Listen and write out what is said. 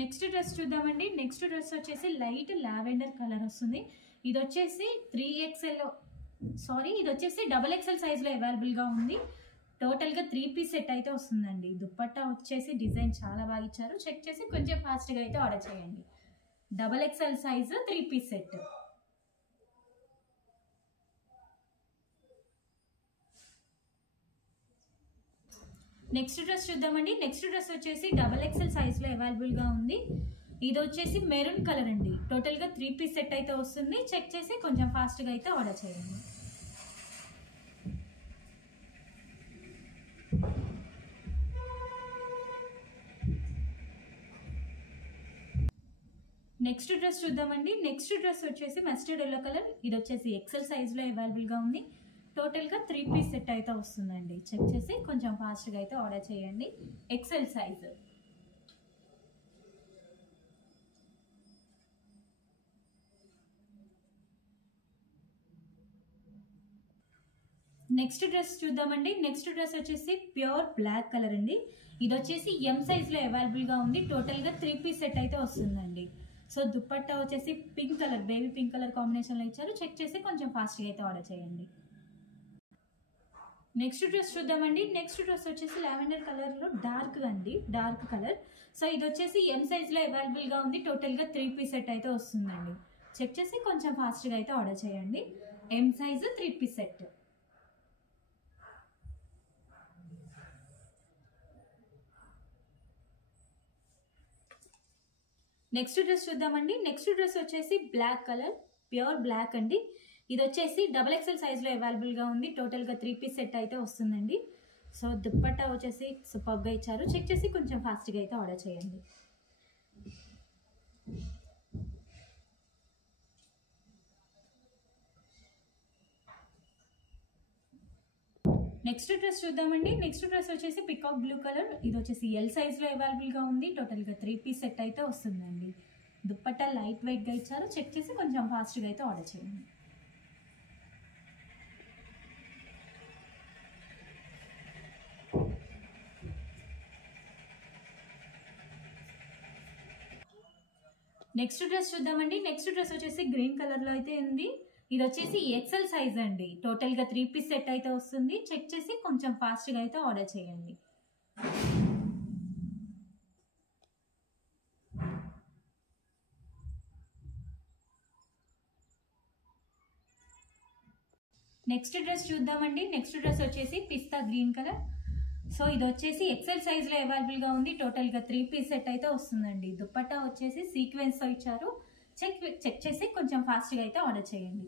Next dress చూద్దామండి. Next dress వచ్చేసి light lavender colour వస్తుంది. ఇది వచ్చేసి 3XL సారీ ఇది వచ్చేసి XXL సైజ్లో అవైలబుల్గా ఉంది. టోటల్గా 3 పీస్ సెట్ అయితే వస్తుందండి. దుప్పట్టా వచ్చేసి డిజైన్ చాలా బాగా ఇచ్చారు. చెక్ చేసి కొంచెం ఫాస్ట్గా అయితే ఆర్డర్ చేయండి. XXL size 3 piece set. Next dress చూద్దామండి. నెక్స్ట్ డ్రెస్ వచ్చేసి XXL సైజ్లో అవైలబుల్గా ఉంది. ఇది వచ్చేసి మెరూన్ కలర్ అండి. టోటల్గా 3 పీస్ సెట్ అయితే వస్తుంది. చెక్ చేసి కొంచెం ఫాస్ట్గా అయితే ఆర్డర్ చేయండి. నెక్స్ట్ డ్రెస్ చూద్దామండి. నెక్స్ట్ డ్రెస్ వచ్చేసి మస్టర్డ్ ఎల్లో కలర్. ఇది వచ్చేసి XL సైజ్లో అవైలబుల్గా ఉంది. టోటల్గా 3 పీస్ సెట్ అయితే వస్తుందండి. చెక్ చేసి కొంచెం ఫాస్ట్గా అయితే ఆర్డర్ చేయండి. XL size. నెక్స్ట్ డ్రెస్ చూద్దామండి. నెక్స్ట్ డ్రెస్ వచ్చేసి ప్యూర్ బ్లాక్ కలర్ అండి. ఇది వచ్చేసి M సైజ్లో అవైలబుల్గా ఉంది. టోటల్గా 3 పీస్ సెట్ అయితే వస్తుందండి. సో దుప్పట్టా వచ్చేసి pink colour, baby pink colour కాంబినేషన్లో ఇచ్చారు. చెక్ చేసి కొంచెం ఫాస్ట్గా అయితే ఆర్డర్ చేయండి. నెక్స్ట్ డ్రెస్ చూద్దామండి. నెక్స్ట్ డ్రెస్ వచ్చేసి లావెండర్ కలర్లో డార్క్ అండి, డార్క్ కలర్. సో ఇది వచ్చేసి M సైజ్లో అవైలబుల్గా ఉంది. టోటల్గా 3 పీస్ సెట్ అయితే వస్తుందండి. చెక్ చేసి కొంచెం ఫాస్ట్గా అయితే ఆర్డర్ చేయండి. M size 3 piece set. Next dress చూద్దామండి. నెక్స్ట్ డ్రెస్ వచ్చేసి బ్లాక్ కలర్, ప్యూర్ బ్లాక్ అండి. ఇది వచ్చేసి XXL సైజ్లో అవైలబుల్గా ఉంది. టోటల్గా 3 పీస్ సెట్ అయితే వస్తుందండి. సో దుప్పట్టా వచ్చేసి సూపర్గా ఇచ్చారు. చెక్ చేసి కొంచెం ఫాస్ట్గా అయితే ఆర్డర్ చేయండి. నెక్స్ట్ డ్రెస్ చూద్దామండి. నెక్స్ట్ డ్రెస్ వచ్చేసి పికాక్ బ్లూ కలర్. ఇది వచ్చేసి L సైజ్లో అవైలబుల్గా ఉంది. టోటల్గా 3 పీస్ సెట్ అయితే వస్తుందండి. దుప్పట్టా లైట్ వెయిట్గా ఇచ్చారు. చెక్ చేసి కొంచెం ఫాస్ట్గా అయితే ఆర్డర్ చేయండి. నెక్స్ట్ డ్రెస్ చూద్దామండి. నెక్స్ట్ డ్రెస్ వచ్చేసి గ్రీన్ కలర్లో అయితే ఉంది. ఇది వచ్చేసి XL సైజ్ అండి. టోటల్గా 3 పీస్ సెట్ అయితే వస్తుంది. చెక్ చేసి కొంచెం ఫాస్ట్గా అయితే ఆర్డర్ చేయండి. నెక్స్ట్ డ్రెస్ చూద్దామండి. నెక్స్ట్ డ్రెస్ వచ్చేసి పిస్తా గ్రీన్ కలర్. సో ఇది వచ్చేసి XL సైజ్లో అవైలబుల్గా ఉంది. టోటల్గా 3 పీస్ సెట్ అయితే వస్తుందండి. దుప్పట్టా వచ్చేసి సీక్వెన్స్తో ఇచ్చారు. చెక్ చేసి కొంచెం ఫాస్ట్గా అయితే ఆర్డర్ చేయండి.